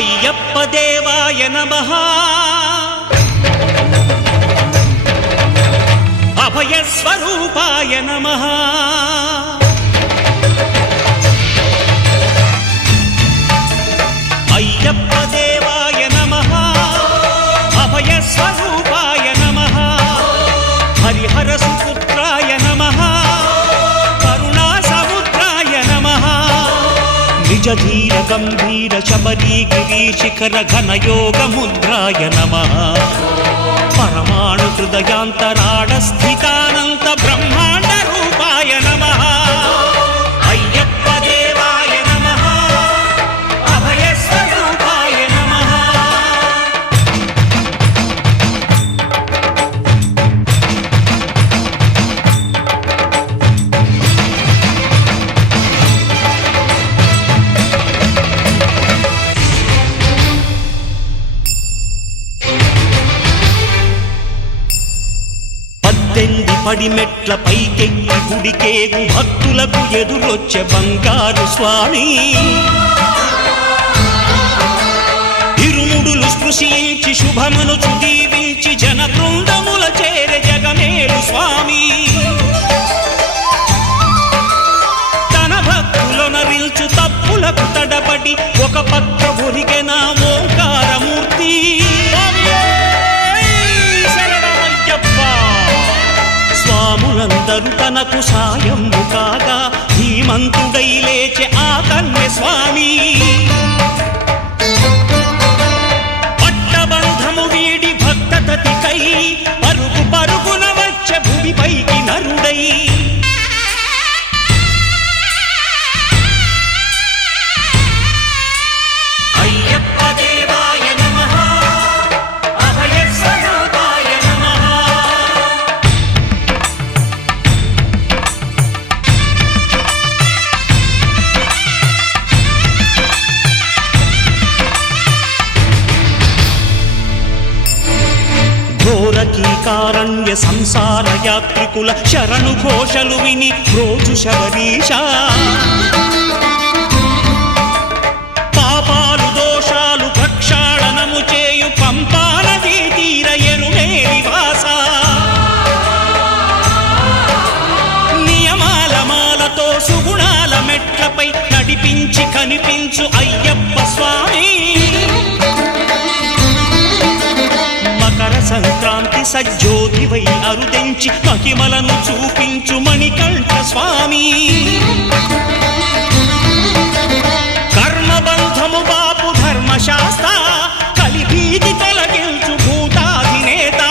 అయ్యప్ప దేవాయ నమః అభయ స్వరూపాయ నమః అయ్యప్ప దేవాయ నమః అభయ స్వరూపాయ నమః హరిహర సుపుత్రాయ నమః కరుణా సముద్రాయ నమః నిజ ధీర గంభీర శబరీ గిరి శిఖర ఘన యోగ ముద్రాయ నమః పరమాణు హృదయాంతరాళ స్థితానంత బ్రహ్మాండ రూపాయ నమః అయ్యప్ప దేవాయ నమః అభయ స్వరూపాయ నమః పద్దెంది పడిమెట్ల పైకెక్కి గుడికేగు భక్తులకు ఎదురొచ్చే బంగారు స్వామి ఇరుముడులు స్పృశించి శుభమును చుదీవించి జన బృందముల చేర జగమేలు స్వామి తన భక్తులొనరిల్చు తప్పులకు తడబడి ఒక పక్క ఒరిగెన ఓంకారమూర్తి స్వాములందరూ తనకు సాయము కాగా ధీమంతుడై లేచె ఆ కన్య స్వామి పట్టబంధము వీడి భక్తతతికై పరుగు పరుగున వచ్చె భూమిపైకి నరుడై అయ్యప్ప దేవాయ నమః అభయ స్వరూపాయ నమః ఘోరకీకారణ్య సంసార యాత్రికుల శరణు ఘోషలు విని రోజు శబరీష పాపాలు దోషాలు ప్రక్షాళనము చేయు పంపా నదీ తీర ఎరుమే నివాస నియమాల మాలతో సుగుణాల మెట్లపై నడిపించి కనిపించు అయ్యప్ప స్వామి మకర సంక్రాంతి సజ్జోతివై అరుదెంచి మహిమలను చూపించు మణికంఠ స్వామి కర్మబంధము బాపు ధర్మశాస్త్ర కలిభీతి తొలగించు భూతాధినేత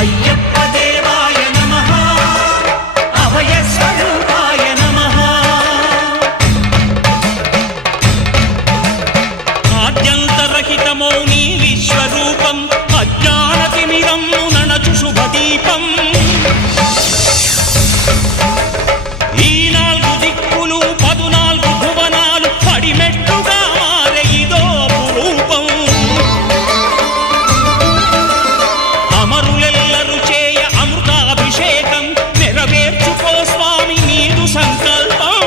అయ్యప్ప దేవాయ నమః అభయ స్వరూపాయ నమః ఆద్యంతరహితమో నీ విశ్వరూపం అజ్ఞానతిమిరం నణచు శుభదీపం ఈ 4 దిక్కులు 14 భువనాలు పడిమెట్టుగా మారే ఇదో అపురూపం అమరులెల్లరు చేయ అమృతాభిషేకం నెరవేర్చుకో స్వామి నీదు సంకల్పం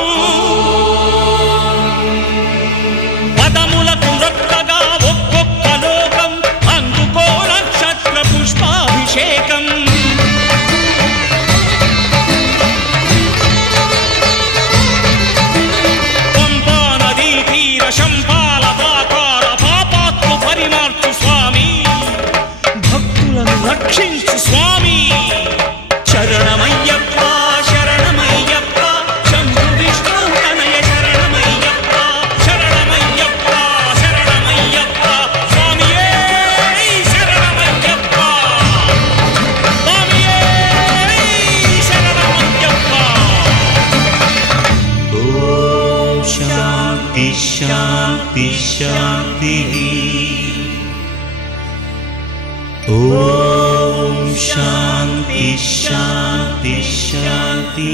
పదములకు రొక్కగా ఒక్కొక్క లోకం అందుకో నక్షత్ర పుష్పాభిషేకం పంపా నదీ తీర శంపాల దాకార పాపాత్మ పరిమార్చు స్వామి భక్తులను రక్షించు స్వామి శరణమయ్యప్ప శరణమయ్యప్ప శంభు విష్ణు తనయ శరణమయ్యప్ప శరణమయ్యప్ప శరణమయ్యప్ప స్వామియే శరణమయ్యప్ప స్వామియే శరణమయ్యప్ప ఓం శాంతి శాంతి శాంతి ఓం శాంతి శాంతి శాంతి